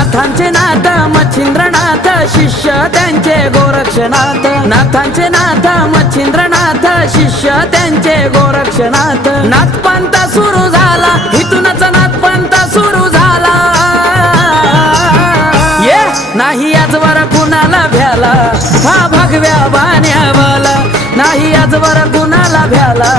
नाथांचे नाथ मच्छिंद्रनाथ शिष्य त्यांचे गोरक्षनाथ नाथांचे नाथ मच्छिंद्रनाथ शिष्य त्यांचे गोरक्षनाथ नाथपंथ सुरू झाला इथूनच नाथपंथ सुरू झाला ये नाही आजवर कुणाला भ्याला हा भगव्या बाण्यावाला नाही आजवर कुणाला भ्याला